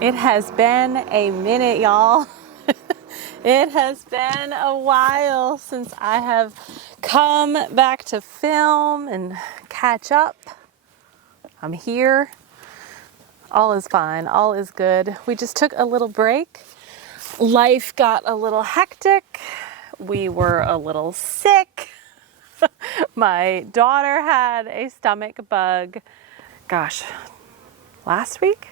It has been a minute, y'all. It has been a while since I have come back to film and catch up. I'm here. All is fine. All is good. We just took a little break. Life got a little hectic. We were a little sick. My daughter had a stomach bug. Gosh, last week.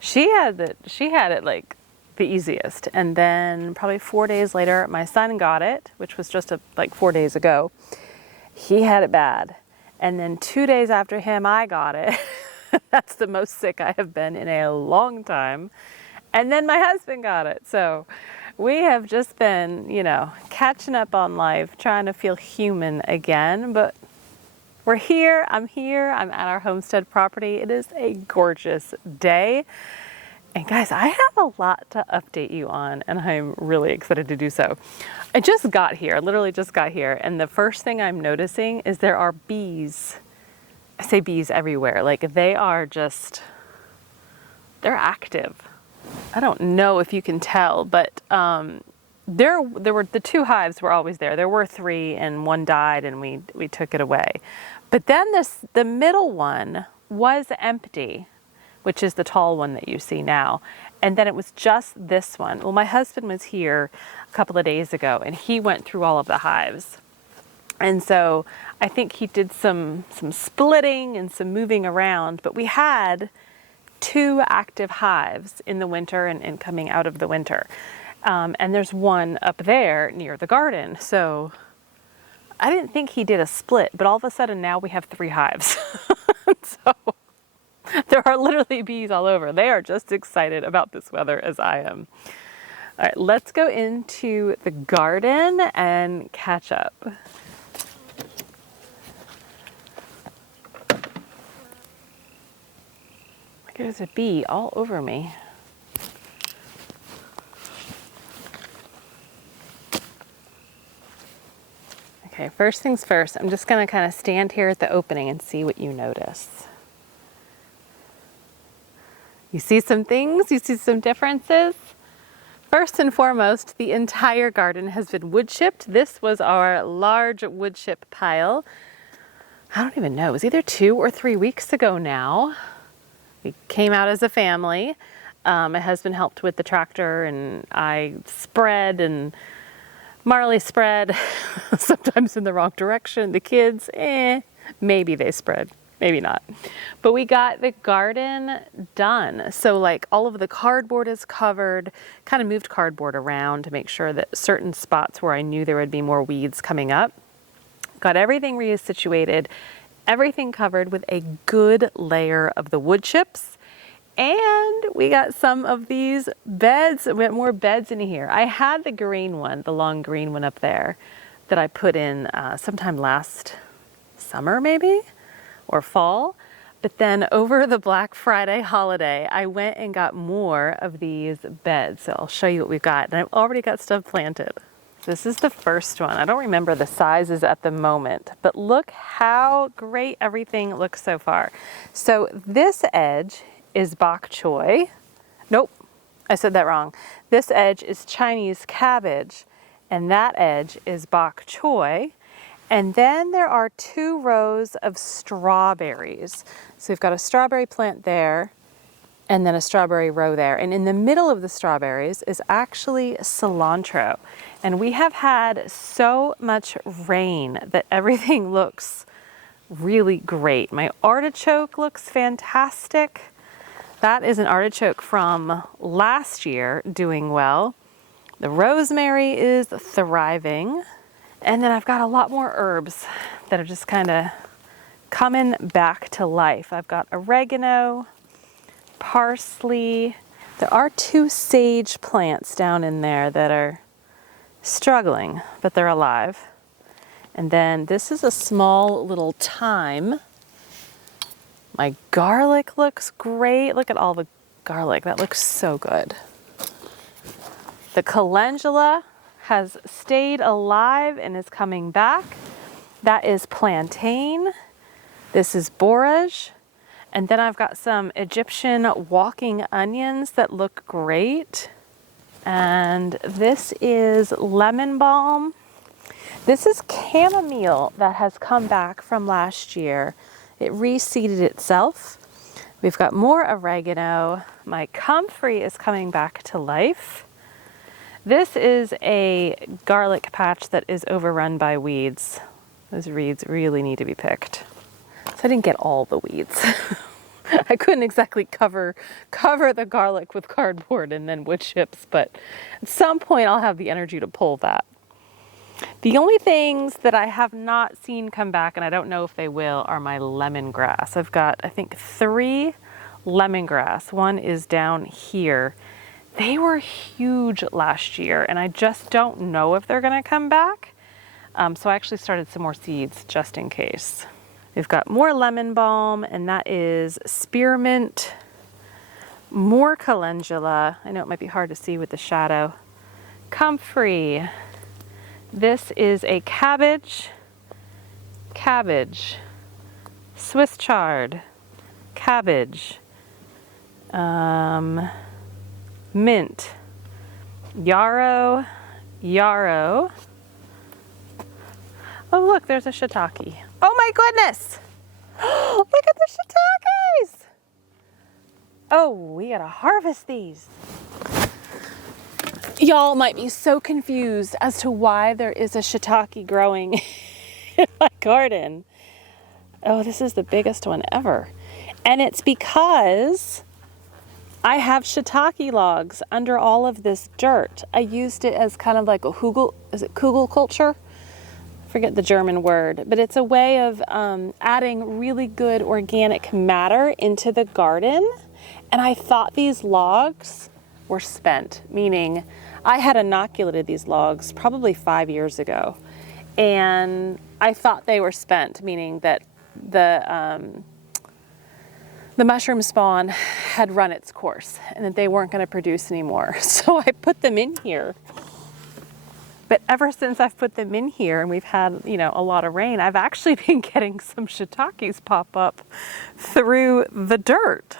She had it like the easiest. And then probably 4 days later, my son got it, which was just like 4 days ago. He had it bad. And then 2 days after him, I got it. That's the most sick I have been in a long time. And then my husband got it. So we have just been, catching up on life, trying to feel human again. But we're here. I'm at our homestead property. It is a gorgeous day. And guys, I have a lot to update you on, and I'm really excited to do so. I just got here, literally just got here. And the first thing I'm noticing is there are bees. I say bees everywhere. Like they're active. I don't know if you can tell, but there were the two hives were always there. There were three, and one died, and we took it away. But then the middle one was empty, which is the tall one that you see now. And then it was just this one. Well, my husband was here a couple of days ago, and he went through all of the hives. And so I think he did some splitting and some moving around, but we had 2 active hives in the winter and coming out of the winter. And there's one up there near the garden. So I didn't think he did a split, but all of a sudden now we have 3 hives. So there are literally bees all over. They are just excited about this weather as I am. All right, let's go into the garden and catch up. There's a bee all over me. Okay, first things first, I'm just gonna kind of stand here at the opening and see what you notice. You see some things, you see some differences. First and foremost, the entire garden has been wood chipped. This was our large wood chip pile. I don't even know, it was either 2 or 3 weeks ago now. We came out as a family. My husband helped with the tractor, and I spread, and Marley spread, sometimes in the wrong direction. The kids, maybe they spread, maybe not. But we got the garden done. So like all of the cardboard is covered, kind of moved cardboard around to make sure that certain spots where I knew there would be more weeds coming up. Got everything resituated, everything covered with a good layer of the wood chips. And we got some of these beds. We got more beds in here. I had the green one, the long green one up there that I put in sometime last summer maybe, or fall. But then over the Black Friday holiday, I went and got more of these beds. So I'll show you what we've got. And I've already got stuff planted. This is the first one. I don't remember the sizes at the moment, but look how great everything looks so far. So this edge is bok choy. Nope, I said that wrong. This edge is Chinese cabbage, and that edge is bok choy. And then there are 2 rows of strawberries. So we've got a strawberry plant there, and then a strawberry row there. And in the middle of the strawberries is actually cilantro. And we have had so much rain that everything looks really great. My artichoke looks fantastic. That is an artichoke from last year, doing well. The rosemary is thriving. And then I've got a lot more herbs that are just kind of coming back to life. I've got oregano, parsley. There are 2 sage plants down in there that are struggling, but they're alive. And then this is a small little thyme. My garlic looks great. Look at all the garlic. That looks so good. The calendula has stayed alive and is coming back. That is plantain. This is borage. And then I've got some Egyptian walking onions that look great. And this is lemon balm. This is chamomile that has come back from last year. It reseeded itself. We've got more oregano. My comfrey is coming back to life. This is a garlic patch that is overrun by weeds. Those weeds really need to be picked. So I didn't get all the weeds. I couldn't exactly cover the garlic with cardboard and then wood chips, but at some point I'll have the energy to pull that. The only things that I have not seen come back, and I don't know if they will, are my lemongrass. I've got, I think, 3 lemongrass. One is down here. They were huge last year, and I just don't know if they're going to come back. So I actually started some more seeds just in case. We've got more lemon balm, and that is spearmint, more calendula. I know it might be hard to see with the shadow. Comfrey. This is a cabbage, Swiss chard, cabbage, mint, yarrow. Oh, look, there's a shiitake. Oh my goodness! Look at the shiitakes! Oh, we gotta harvest these. Y'all might be so confused as to why there is a shiitake growing in my garden. Oh, this is the biggest one ever. And it's because I have shiitake logs under all of this dirt. I used it as kind of like a Kugel culture? I forget the German word, but it's a way of adding really good organic matter into the garden. And I thought these logs were spent, meaning I had inoculated these logs probably 5 years ago, and I thought they were spent, meaning that the mushroom spawn had run its course and that they weren't going to produce anymore. So I put them in here. But ever since I've put them in here and we've had, a lot of rain, I've actually been getting some shiitakes pop up through the dirt.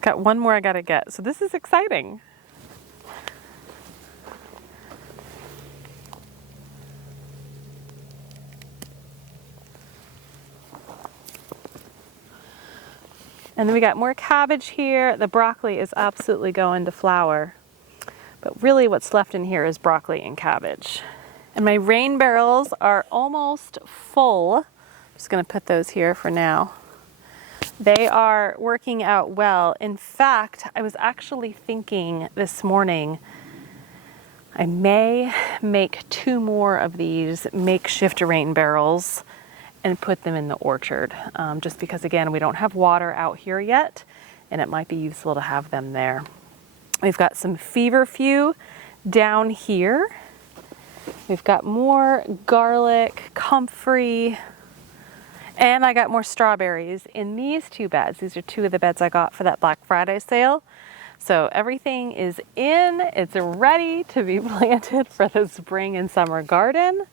Got one more I gotta get. So this is exciting. And then we got more cabbage here. The broccoli is absolutely going to flower. But really what's left in here is broccoli and cabbage. And my rain barrels are almost full. I'm just gonna put those here for now. They are working out well. In fact, I was actually thinking this morning, I may make 2 more of these makeshift rain barrels and put them in the orchard. Just because, again, we don't have water out here yet, and it might be useful to have them there. We've got some feverfew down here. We've got more garlic, comfrey, and I got more strawberries in these 2 beds. These are 2 of the beds I got for that Black Friday sale. So everything is in, it's ready to be planted for the spring and summer garden.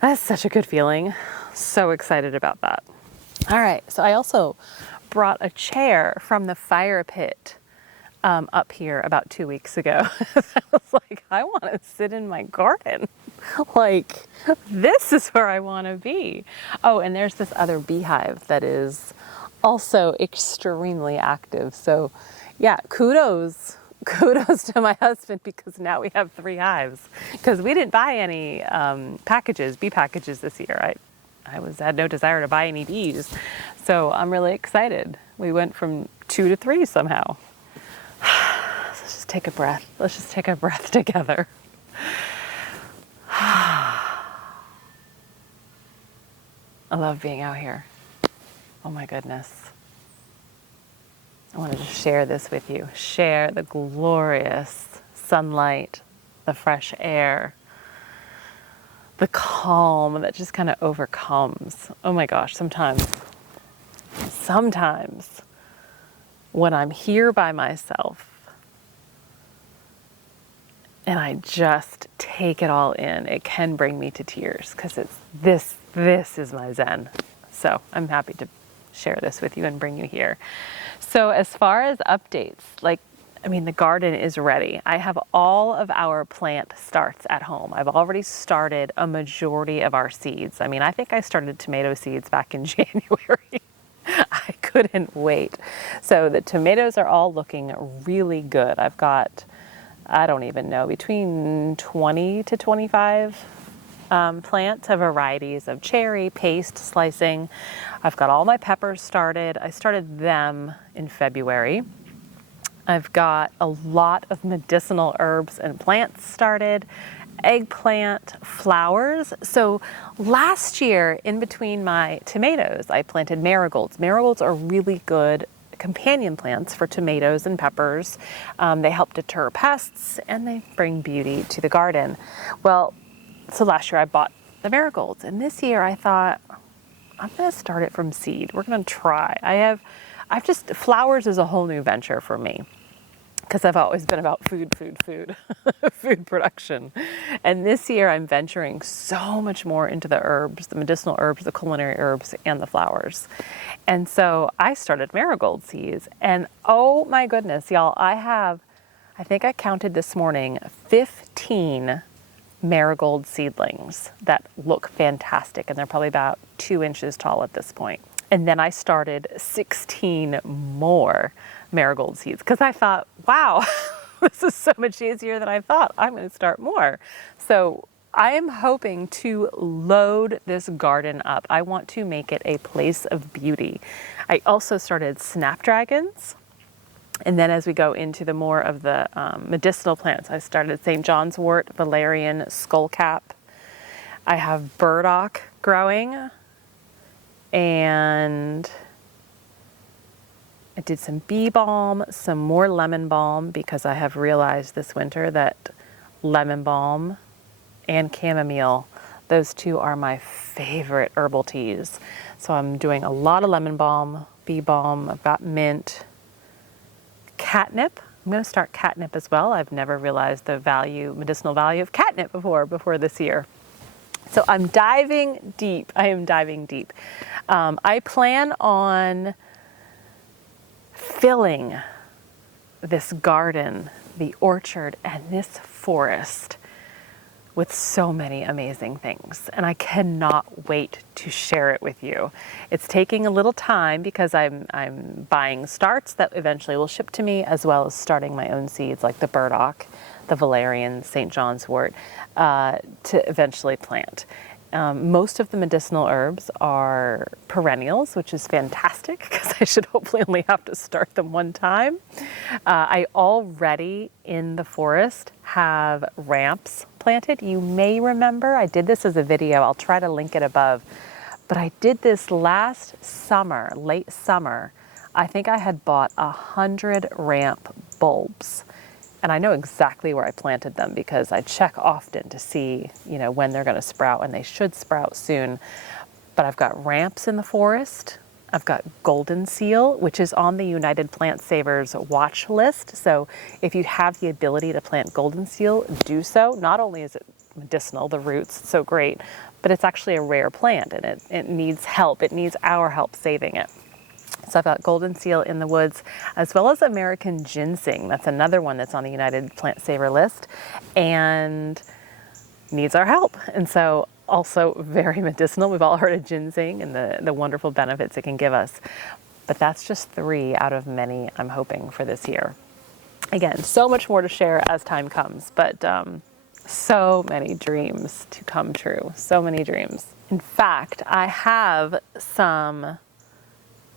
That's such a good feeling. So excited about that. All right, so I also brought a chair from the fire pit up here about 2 weeks ago. I was like, I want to sit in my garden. Like, this is where I want to be. Oh, and there's this other beehive that is also extremely active. So yeah, kudos to my husband, because now we have 3 hives, because we didn't buy any bee packages this year. I had no desire to buy any bees. So I'm really excited. We went from 2 to 3 somehow. Let's just take a breath. Let's just take a breath together. I love being out here. Oh my goodness. I want to just share this with you. Share the glorious sunlight, the fresh air, the calm that just kind of overcomes. Oh my gosh, sometimes when I'm here by myself and I just take it all in, it can bring me to tears, because it's this is my zen. So I'm happy to share this with you and bring you here. So as far as updates, the garden is ready. I have all of our plant starts at home. I've already started a majority of our seeds. I think I started tomato seeds back in January. I couldn't wait. So the tomatoes are all looking really good. I've got, I don't even know, between 20 to 25 plants of varieties of cherry, paste, slicing. I've got all my peppers started. I started them in February. I've got a lot of medicinal herbs and plants started, eggplant, flowers. So last year, in between my tomatoes, I planted marigolds. Marigolds are really good companion plants for tomatoes and peppers. They help deter pests and they bring beauty to the garden. Well, so last year I bought the marigolds, and this year I thought, I'm going to start it from seed. We're going to try. Flowers is a whole new venture for me, because I've always been about food, food production. And this year I'm venturing so much more into the herbs, the medicinal herbs, the culinary herbs, and the flowers. And so I started marigold seeds, and oh my goodness, y'all, I think I counted this morning 15 marigold seedlings that look fantastic, and they're probably about 2 inches tall at this point. And then I started 16 more marigold seeds because I thought, wow, this is so much easier than I thought. I'm going to start more. So I am hoping to load this garden up. I want to make it a place of beauty. I also started snapdragons. And then as we go into the more of the medicinal plants, I started St. John's wort, valerian, skullcap. I have burdock growing. And I did some bee balm, some more lemon balm, because I have realized this winter that lemon balm and chamomile, those two are my favorite herbal teas. So I'm doing a lot of lemon balm, bee balm, I've got mint, catnip. I'm going to start catnip as well. I've never realized the medicinal value of catnip before this year. So I'm diving deep. I am diving deep. I plan on filling this garden, the orchard, and this forest with so many amazing things. And I cannot wait to share it with you. It's taking a little time because I'm buying starts that eventually will ship to me, as well as starting my own seeds like the burdock, the valerian, St. John's wort, to eventually plant. Most of the medicinal herbs are perennials, which is fantastic because I should hopefully only have to start them one time. I already in the forest have ramps planted. You may remember I did this as a video. I'll try to link it above. But I did this last summer, late summer. I think I had bought 100 ramp bulbs. And I know exactly where I planted them because I check often to see, when they're going to sprout, and they should sprout soon. But I've got ramps in the forest. I've got golden seal, which is on the United Plant Savers watch list. So if you have the ability to plant golden seal, do so. Not only is it medicinal, the roots, so great, but it's actually a rare plant, and it needs help. It needs our help saving it. So I've got golden seal in the woods, as well as American ginseng. That's another one that's on the United Plant Saver list and needs our help. And so also very medicinal. We've all heard of ginseng and the wonderful benefits it can give us. But that's just 3 out of many I'm hoping for this year. Again, so much more to share as time comes, but so many dreams to come true. So many dreams. In fact, I have some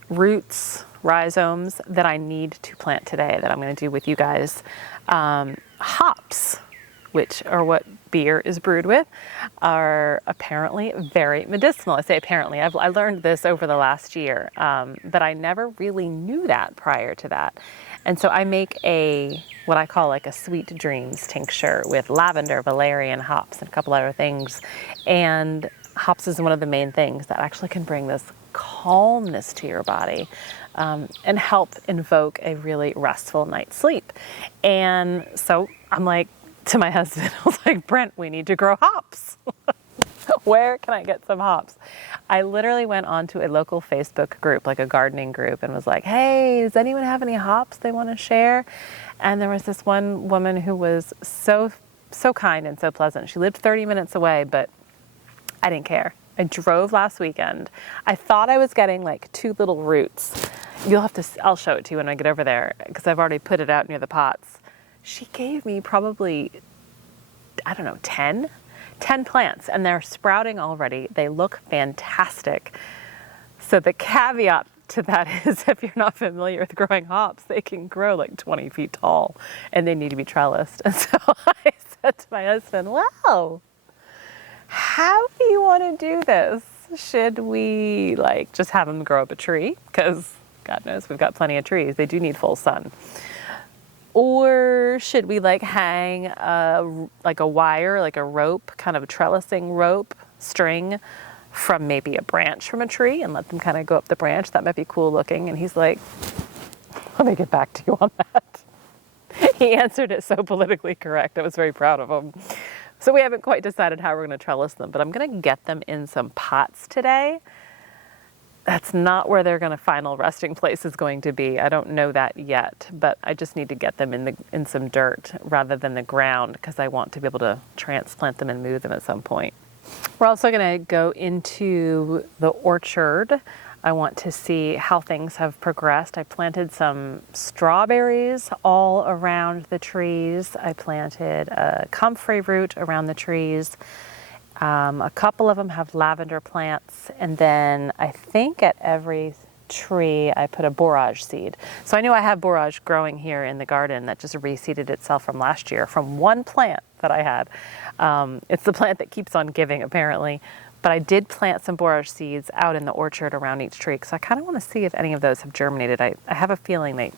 roots, rhizomes that I need to plant today that I'm going to do with you guys. Hops, which are what beer is brewed with, are apparently very medicinal. I say apparently. I learned this over the last year, but I never really knew that prior to that. And so I make what I call like a sweet dreams tincture with lavender, valerian, hops, and a couple other things. And hops is one of the main things that actually can bring this calmness to your body and help invoke a really restful night's sleep. And so I'm like, to my husband, I was like, Brent, we need to grow hops. Where can I get some hops? I literally went onto a local Facebook group, like a gardening group, and was like, hey, does anyone have any hops they want to share? And there was this one woman who was so kind and so pleasant. She lived 30 minutes away, but I didn't care. I drove last weekend. I thought I was getting like 2 little roots. I'll show it to you when I get over there, because I've already put it out near the pots. She gave me probably, I don't know, 10 plants, and they're sprouting already. They look fantastic. So the caveat to that is, if you're not familiar with growing hops, they can grow like 20 feet tall and they need to be trellised. And so I said to my husband, wow, how do you want to do this? Should we like just have them grow up a tree? Because God knows we've got plenty of trees. They do need full sun. Or should we like hang like a wire, like a rope, kind of a trellising rope string from maybe a branch from a tree and let them kind of go up the branch? That might be cool looking. And he's like, let me get back to you on that. He answered it so politically correct. I was very proud of him. So we haven't quite decided how we're going to trellis them, but I'm going to get them in some pots today. That's not where their final resting place is going to be. I don't know that yet, but I just need to get them in some dirt rather than the ground, because I want to be able to transplant them and move them at some point. We're also going to go into the orchard. I want to see how things have progressed. I planted some strawberries all around the trees. I planted a comfrey root around the trees. A couple of them have lavender plants, and then I think at every tree I put a borage seed. So I knew I had borage growing here in the garden that just reseeded itself from last year from one plant that I had. It's the plant that keeps on giving, apparently. But I did plant some borage seeds out in the orchard around each tree, because I kind of want to see if any of those have germinated. I have a feeling they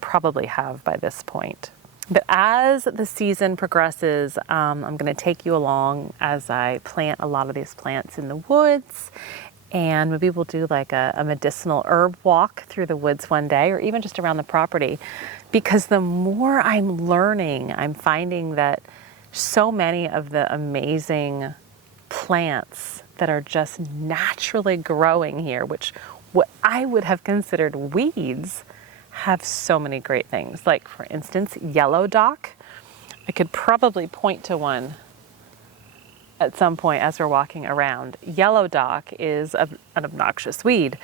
probably have by this point. But as the season progresses, I'm going to take you along as I plant a lot of these plants in the woods, and maybe we'll do like a medicinal herb walk through the woods one day, or even just around the property. Because the more I'm learning, I'm finding that so many of the amazing plants that are just naturally growing here, which what I would have considered weeds, have so many great things. Like, for instance, yellow dock. I could probably point to one at some point as we're walking around. Yellow dock is an obnoxious weed.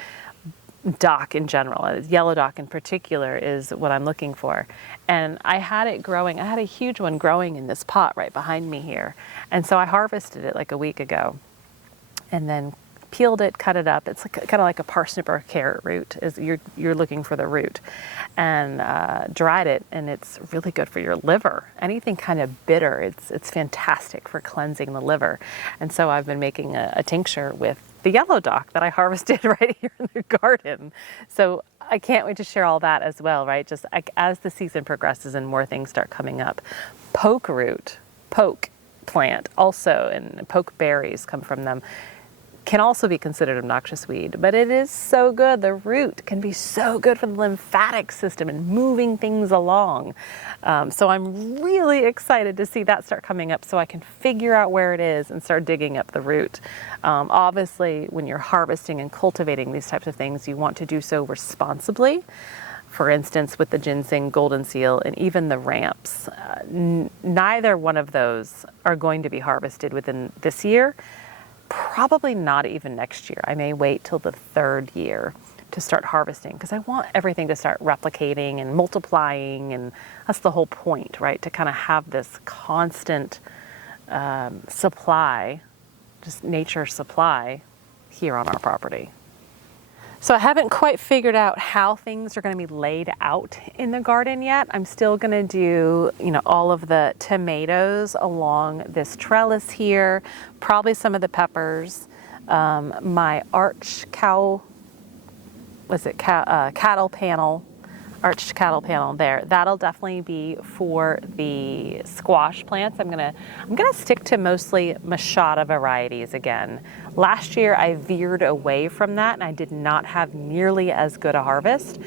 Dock in general, yellow dock in particular, is what I'm looking for. And I had it growing. I had a huge one growing in this pot right behind me here. And so I harvested it like a week ago, and then peeled it, cut it up. It's like kind of like a parsnip or carrot root. Is you're looking for the root, and dried it, and it's really good for your liver. Anything kind of bitter, it's fantastic for cleansing the liver. And so I've been making a tincture with the yellow dock that I harvested right here in the garden. So I can't wait to share all that as well, right? Just as the season progresses and more things start coming up. Poke root, poke plant also, and poke berries come from them, can also be considered obnoxious weed, but it is so good. The root can be so good for the lymphatic system and moving things along. So I'm really excited to see that start coming up, so I can figure out where it is and start digging up the root. Obviously, when you're harvesting and cultivating these types of things, you want to do so responsibly. For instance, with the ginseng, golden seal, and even the ramps, neither one of those are going to be harvested within this year. Probably not even next year. I may wait till the 3rd year to start harvesting, because I want everything to start replicating and multiplying, and that's the whole point, right? To kind of have this constant supply, just nature supply here on our property. So I haven't quite figured out how things are going to be laid out in the garden yet. I'm still going to do, all of the tomatoes along this trellis here, probably some of the peppers, my cattle panel, arched cattle panel there. That'll definitely be for the squash plants. I'm gonna stick to mostly machata varieties again. Last year I veered away from that, and I did not have nearly as good a harvest.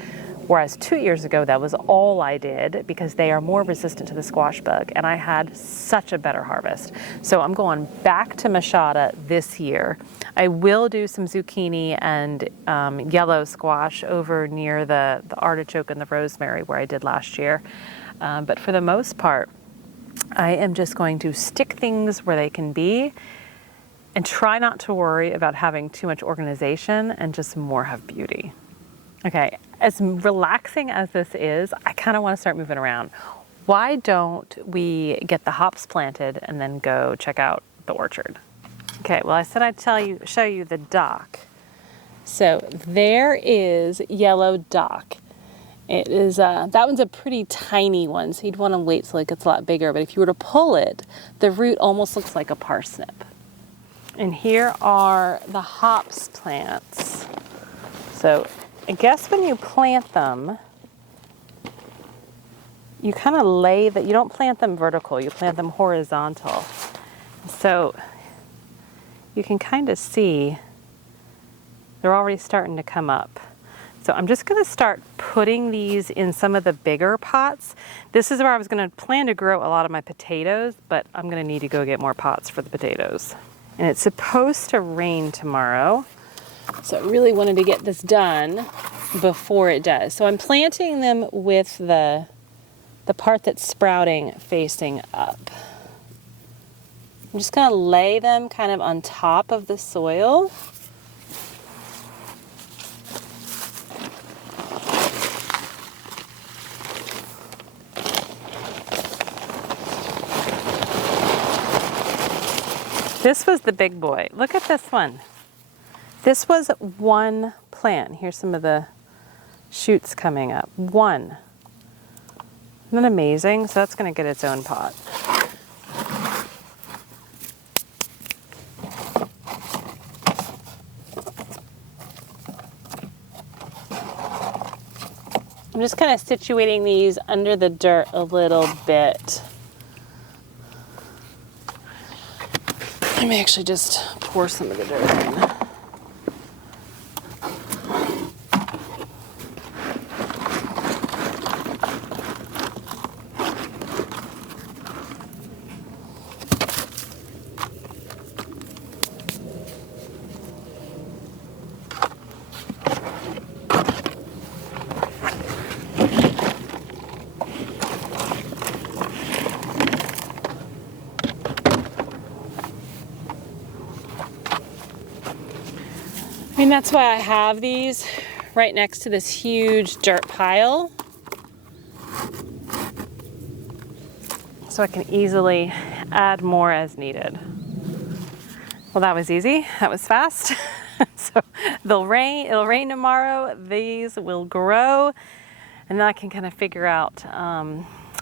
Whereas 2 years ago, that was all I did because they are more resistant to the squash bug, and I had such a better harvest. So I'm going back to machada this year. I will do some zucchini and yellow squash over near the artichoke and the rosemary where I did last year. But for the most part, I am just going to stick things where they can be and try not to worry about having too much organization and just more have beauty. Okay, as relaxing as this is, I kind of want to start moving around. Why don't we get the hops planted and then go check out the orchard? Okay, well, I said I'd show you the dock. So there is yellow dock. It is, that one's a pretty tiny one, so you'd want to wait till it gets a lot bigger. But if you were to pull it, the root almost looks like a parsnip. And here are the hops plants. So I guess when you plant them, you kind of lay that, you don't plant them vertical, you plant them horizontal. So you can kind of see they're already starting to come up. So I'm just going to start putting these in some of the bigger pots. This is where I was going to plan to grow a lot of my potatoes, but I'm going to need to go get more pots for the potatoes. And it's supposed to rain tomorrow, so I really wanted to get this done before it does. So I'm planting them with the part that's sprouting facing up. I'm just going to lay them kind of on top of the soil. This was the big boy. Look at this one. This was one plant. Here's some of the shoots coming up. One. Isn't that amazing? So that's going to get its own pot. I'm just kind of situating these under the dirt a little bit. Let me actually just pour some of the dirt in. I mean, that's why I have these right next to this huge dirt pile, so I can easily add more as needed. Well, that was easy. That was fast. So it'll rain tomorrow. These will grow, and then I can kind of figure out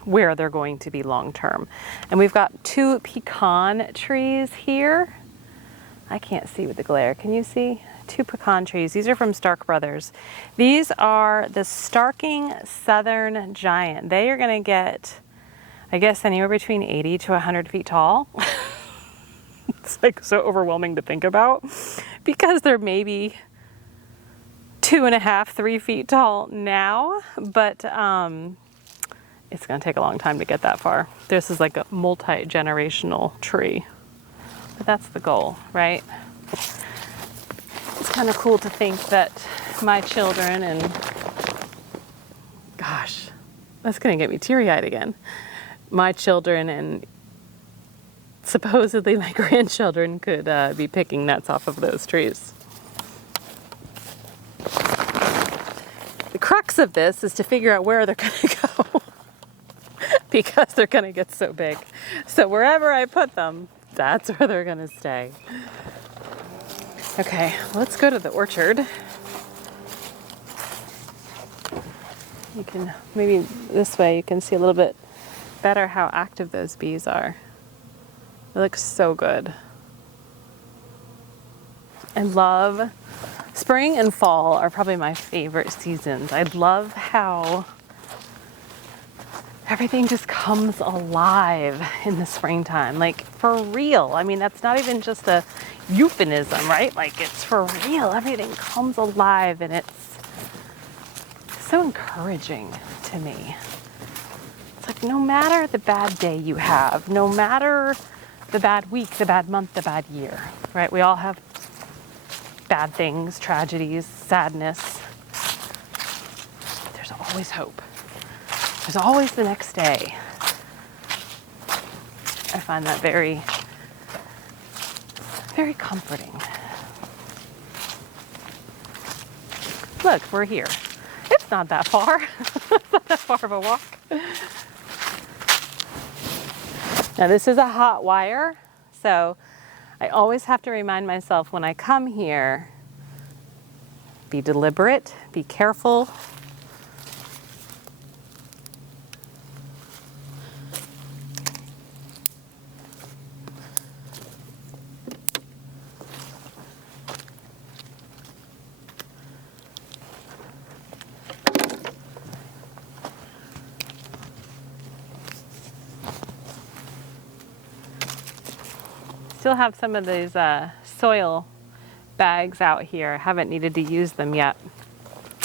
where they're going to be long term. And we've got 2 pecan trees here. I can't see with the glare. Can you see? 2 pecan trees. These are from Stark Brothers. These are the Starking Southern Giant. They are going to get, I guess, anywhere between 80 to 100 feet tall. It's like so overwhelming to think about because they're maybe 2.5, 3 feet tall now, but it's going to take a long time to get that far. This is like a multi-generational tree, but that's the goal, right? It's kind of cool to think that my children and, gosh, that's going to get me teary-eyed again. My children and supposedly my grandchildren could be picking nuts off of those trees. The crux of this is to figure out where they're going to go because they're going to get so big. So wherever I put them, that's where they're going to stay. Okay, let's go to the orchard. You can, maybe this way you can see a little bit better how active those bees are. It looks so good. I love, spring and fall are probably my favorite seasons. I love how everything just comes alive in the springtime, like for real. I mean, that's not even just a euphemism, right? Like it's for real. Everything comes alive and it's so encouraging to me. It's like no matter the bad day you have, no matter the bad week, the bad month, the bad year, right? We all have bad things, tragedies, sadness. There's always hope. There's always the next day. I find that very, very comforting. Look, we're here. It's not that far. It's not that far of a walk. Now this is a hot wire, so I always have to remind myself when I come here, be deliberate, be careful. Still have some of these soil bags out here. I haven't needed to use them yet.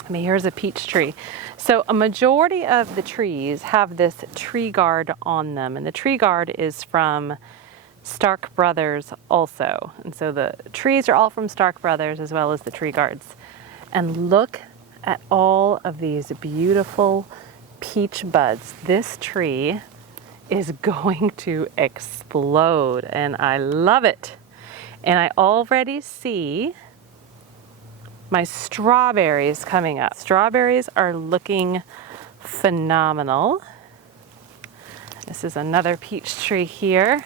I mean, here's a peach tree. So a majority of the trees have this tree guard on them, and the tree guard is from Stark Brothers also. And so the trees are all from Stark Brothers as well as the tree guards. And look at all of these beautiful peach buds. This tree is going to explode, and I love it. And I already see my strawberries coming up. Strawberries are looking phenomenal. This is another peach tree here.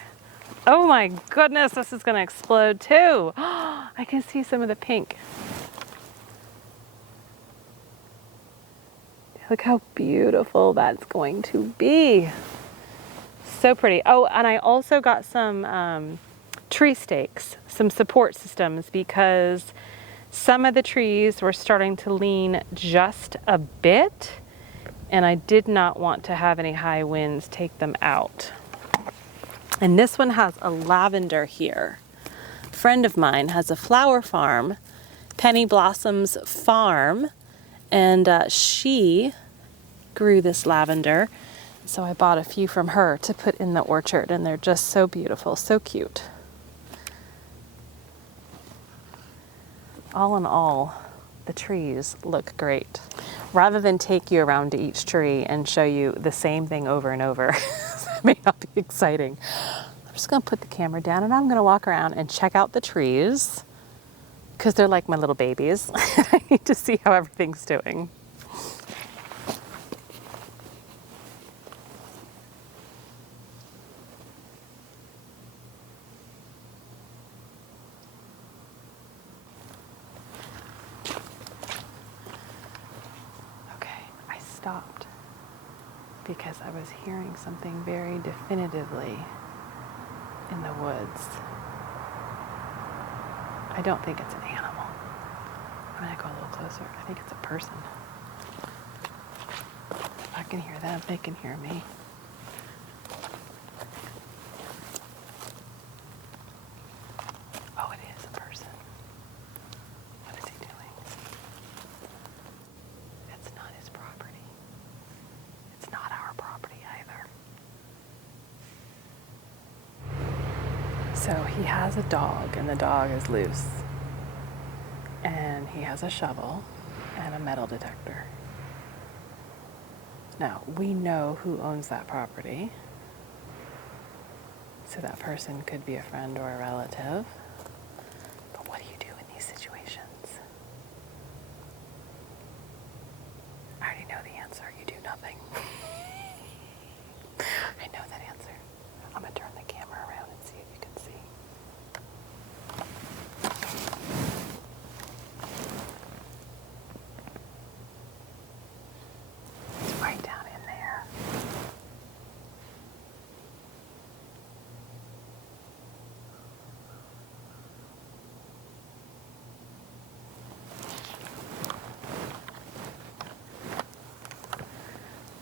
Oh my goodness, this is gonna explode too. I can see some of the pink. Look how beautiful that's going to be. So pretty. Oh, and I also got some tree stakes, some support systems, because some of the trees were starting to lean just a bit, and I did not want to have any high winds take them out. And this one has a lavender here. A friend of mine has a flower farm, Penny Blossom's Farm, and she grew this lavender. So I bought a few from her to put in the orchard, and they're just so beautiful, so cute. All in all, the trees look great. Rather than take you around to each tree and show you the same thing over and over, that may not be exciting. I'm just gonna put the camera down and I'm gonna walk around and check out the trees because they're like my little babies. I need to see how everything's doing. Stopped because I was hearing something very definitively in the woods. I don't think it's an animal. I'm gonna go a little closer. I think it's a person. If I can hear them, they can hear me. Oh, it is a person. What is he doing? It's not his property. It's not our property either. So he has a dog, and the dog is loose. And he has a shovel and a metal detector. Now, we know who owns that property. So that person could be a friend or a relative. But what do you do in these situations? I already know the answer. You do nothing. I know that answer. I'm gonna turn the camera around and see if you can see. It's right down in there.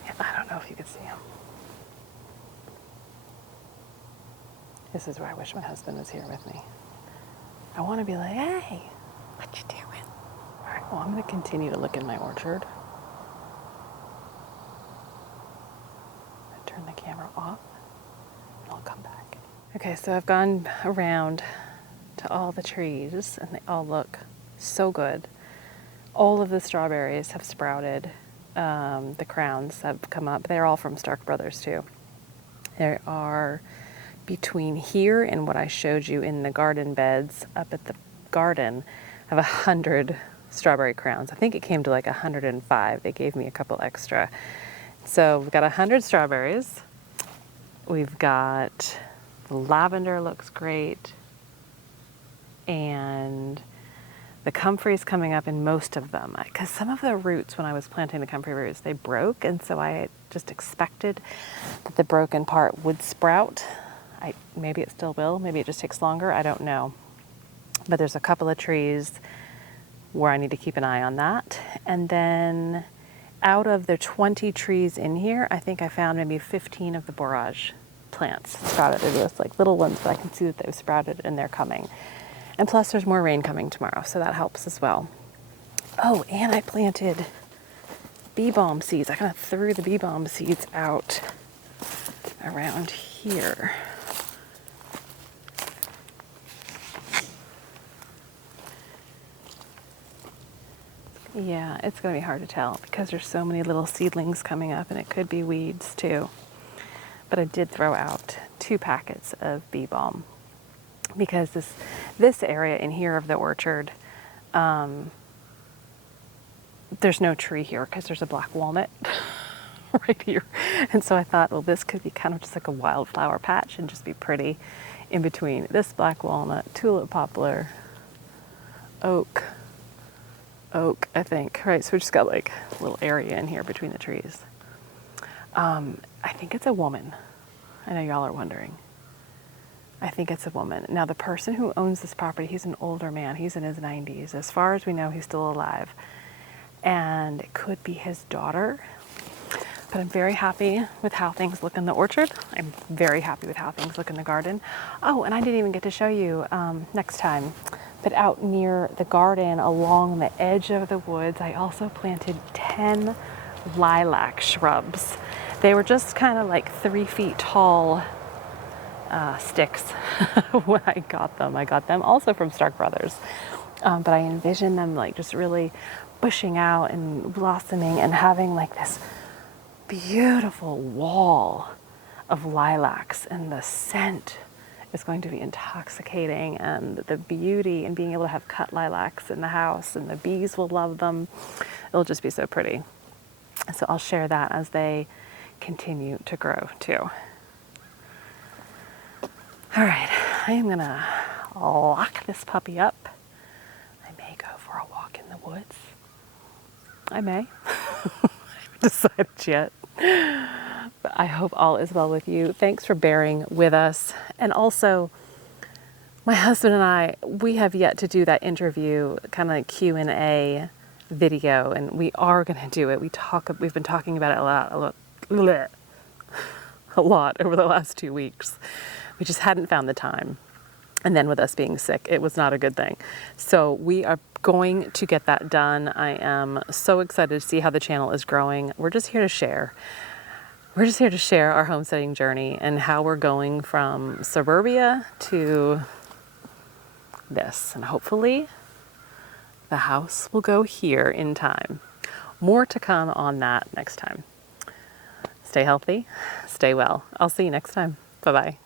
Yeah, I don't know if you can see him. This is where I wish my husband was here with me. I want to be like, hey, what you doing? All right, well, I'm going to continue to look in my orchard. turn the camera off and I'll come back. Okay, so I've gone around to all the trees and they all look so good. All of the strawberries have sprouted. The crowns have come up. They're all from Stark Brothers too. There are, between here and what I showed you in the garden beds up at the garden, I have 100 strawberry crowns. I think it came to like 105. They gave me a couple extra. So we've got 100 strawberries. We've got the lavender looks great. And the comfrey's coming up in most of them. Because some of the roots, when I was planting the comfrey roots, they broke. And so I just expected that the broken part would sprout. Maybe it still will. Maybe it just takes longer. I don't know. But there's a couple of trees where I need to keep an eye on that. And then out of the 20 trees in here, I think I found maybe 15 of the borage plants sprouted. They're just like little ones, but I can see that they've sprouted and they're coming. And plus there's more rain coming tomorrow, so that helps as well. Oh, and I planted bee balm seeds. I kind of threw the bee balm seeds out around here. Yeah, it's going to be hard to tell because there's so many little seedlings coming up and it could be weeds too. But I did throw out 2 packets of bee balm because this area in here of the orchard, there's no tree here because there's a black walnut right here. And so I thought, well, this could be kind of just like a wildflower patch and just be pretty in between this black walnut, tulip poplar, oak, I think, right? So we just got like a little area in here between the trees. I think it's a woman. I know y'all are wondering. I think it's a woman. Now the person who owns this property, he's an older man. He's in his 90s. As far as we know, he's still alive. And it could be his daughter. But I'm very happy with how things look in the orchard. I'm very happy with how things look in the garden. Oh, and I didn't even get to show you next time. But out near the garden, along the edge of the woods, I also planted 10 lilac shrubs. They were just kind of like 3 feet tall sticks when I got them. I got them also from Stark Brothers. But I envisioned them like just really bushing out and blossoming and having like this beautiful wall of lilacs, and the scent is going to be intoxicating, and the beauty and being able to have cut lilacs in the house, and the bees will love them. It'll just be so pretty. So I'll share that as they continue to grow too. All right, I am gonna lock this puppy up. I may go for a walk in the woods. I may. I haven't decided yet. But I hope all is well with you. Thanks for bearing with us. And also, my husband and I, we have yet to do that interview, kind of like Q&A video, and we are going to do it. We've been talking about it a lot over the last 2 weeks. We just hadn't found the time. And then with us being sick, it was not a good thing. So we are going to get that done. I am so excited to see how the channel is growing. We're just here to share. We're just here to share our homesteading journey and how we're going from suburbia to this. And hopefully the house will go here in time. More to come on that next time. Stay healthy, stay well. I'll see you next time. Bye-bye.